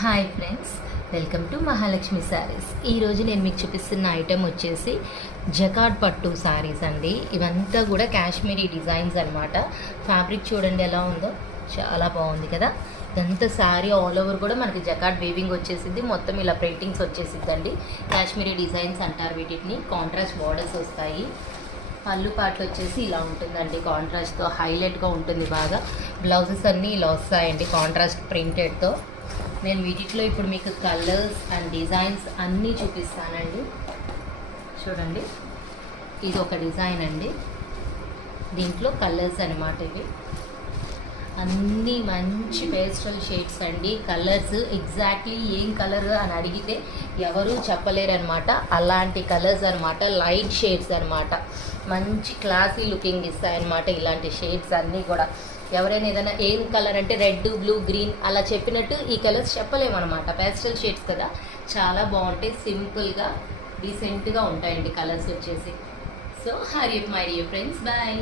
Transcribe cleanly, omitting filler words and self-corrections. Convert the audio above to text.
Hi friends, welcome to Mahalakshmi saris. ఈరోజు నేను మీకు చూపిస్తున్న ఐటెం వచ్చేసి జకార్డ్ పట్టు శారీస్ అండి. ఇవంతా కూడా కాశ్మీరీ డిజైన్స్ అనమాట. ఫ్యాబ్రిక్ చూడండి ఎలా ఉందో, చాలా బాగుంది కదా. ఇదంతా శారీ ఆల్ ఓవర్ కూడా మనకి జకార్డ్ వీవింగ్ వచ్చేసింది. మొత్తం ఇలా ప్రింటింగ్స్ వచ్చేసిద్దండి. కాశ్మీరీ డిజైన్స్ అంటారు వీటిని. కాంట్రాస్ట్ బార్డర్స్ వస్తాయి. పళ్ళు పాటలు వచ్చేసి ఇలా ఉంటుందండి. కాంట్రాస్ట్తో హైలైట్గా ఉంటుంది బాగా. బ్లౌజెస్ అన్నీ ఇలా వస్తాయండి కాంట్రాస్ట్ ప్రింటెడ్తో. నేను వీటిలో ఇప్పుడు మీకు కలర్స్ అండ్ డిజైన్స్ అన్నీ చూపిస్తానండి. చూడండి, ఇది ఒక డిజైన్ అండి. దీంట్లో కలర్స్ అనమాట. ఇవి అన్నీ మంచి పేస్టల్ షేడ్స్ అండి. కలర్స్ ఎగ్జాక్ట్లీ ఏం కలర్ అని అడిగితే ఎవరు చెప్పలేరు అనమాట. అలాంటి కలర్స్ అనమాట. లైట్ షేడ్స్ అనమాట. మంచి క్లాసీ లుకింగ్ ఇస్తాయన్నమాట ఇలాంటి షేడ్స్ అన్నీ కూడా. ఎవరైనా ఏదైనా ఏం కలర్ అంటే రెడ్, బ్లూ, గ్రీన్ అలా చెప్పినట్టు ఈ కలర్స్ చెప్పలేమన్నమాట. పేస్టల్ షేడ్స్ కదా, చాలా బాగుంటాయి. సింపుల్గా డీసెంట్గా ఉంటాయండి కలర్స్ వచ్చేసి. So hurry up my dear friends, bye.